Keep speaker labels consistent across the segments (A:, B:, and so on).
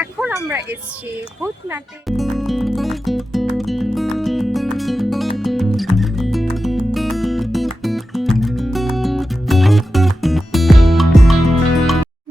A: এখন আমরা এসছি ভূতনাথে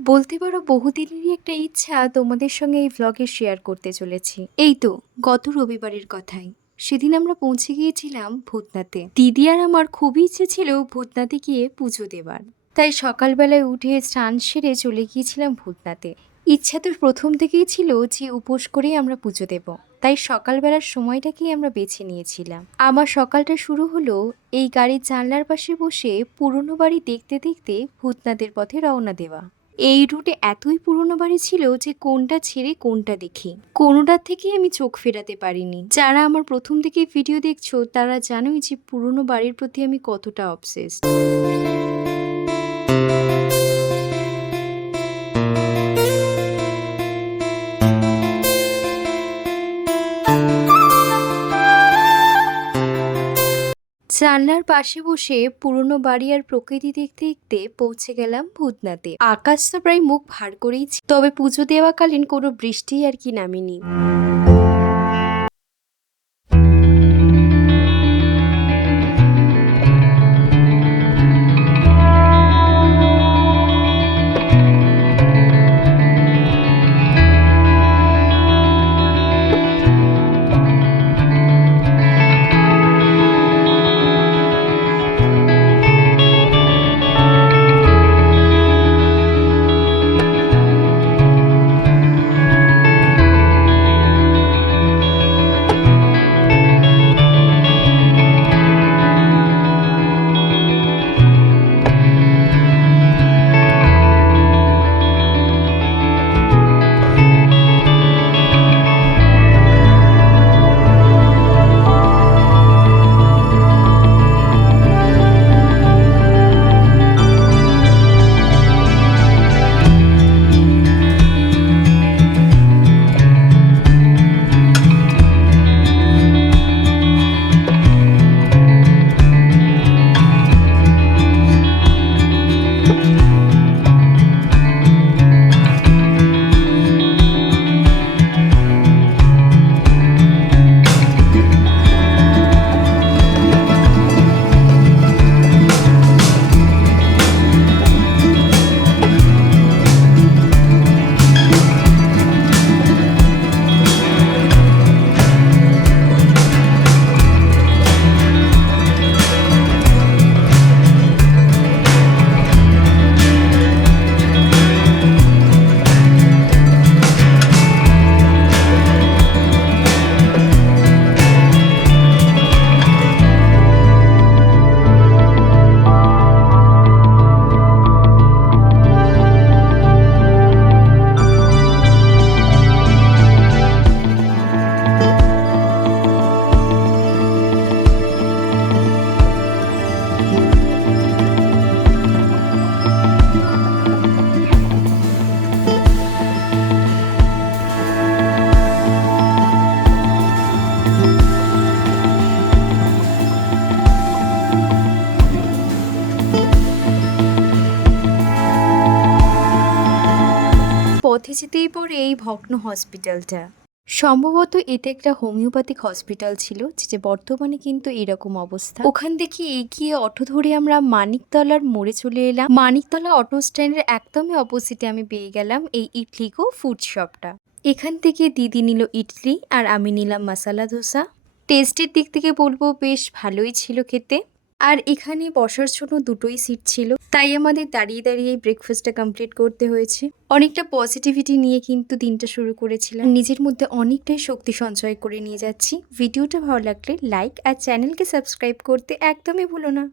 B: বলতে পারো বহুদিনেরই একটা ইচ্ছা তোমাদের সঙ্গে এই ভ্লগে শেয়ার করতে চলেছি। এই তো, গত রবিবারের কথাই। সেদিন আমরা পৌঁছে গিয়েছিলাম ভূতনাথে দিদি আর আমার খুবই ইচ্ছে ছিল ভূতনাথে গিয়ে পুজো দেবার। তাই সকালবেলায় উঠে স্নান সেরে চলে গিয়েছিলাম ভূতনাথে ইচ্ছা তো প্রথম থেকেই ছিল যে উপোস করেই আমরা পুজো দেব। তাই সকালবেলার সময়টাকেই আমরা বেছে নিয়েছিলাম। আমার সকালটা শুরু হলো এই গাড়ির জানলার পাশে বসে পুরনো বাড়ি দেখতে দেখতে ভূতনাথের পথে রওনা দেওয়া। এই রুটে এতই পুরনো বাড়ি ছিল যে কোনটা ছেড়ে কোনটা দেখি। কোনোটার থেকেই আমি চোখ ফেরাতে পারিনি। যারা আমার প্রথম থেকে ভিডিও দেখছ, তারা জানোই যে পুরনো বাড়ির প্রতি আমি কতটা অবসেস জানলার পাশে বসে পুরনো বাড়ি আর প্রকৃতি দেখতে দেখতে পৌঁছে গেলাম ভূতনাথে আকাশ তো প্রায় মুখ ভার করেই তবে পুজো দেওয়াকালীন কোনো বৃষ্টি আর কি নামেনি। পথে যেতেই পড়ে এই ভগ্ন হসপিটালটা। সম্ভবত এতে একটা হোমিওপ্যাথিক হসপিটাল ছিল যে বর্তমানে কিন্তু এরকম অবস্থা। ওখান থেকে এগিয়ে অটো ধরে আমরা মানিকতলার মোড়ে চলে এলাম। মানিকতলা অটো স্ট্যান্ডের একদমই অপোজিটে আমি পেয়ে গেলাম এই ইডলিগো ফুড শপটা। এখান থেকে দিদি নিল ইডলি আর আমি নিলাম মশালা ধোসা টেস্টের দিক থেকে বলব বেশ ভালোই ছিল খেতে। আর এখানে বসার জন্য দুটোই সিট ছিল। তাই আমাদের দাঁড়িয়ে দাঁড়িয়ে ব্রেকফাস্টটা কমপ্লিট করতে হয়েছে। অনেকটা পজিটিভিটি নিয়ে কিন্তু দিনটা শুরু করেছিলাম। নিজের মধ্যে অনেকটাই শক্তি সঞ্চয় করে নিয়ে যাচ্ছি। ভিডিওটা ভালো লাগলে লাইক আর চ্যানেলকে সাবস্ক্রাইব করতে একদমই ভুলো না।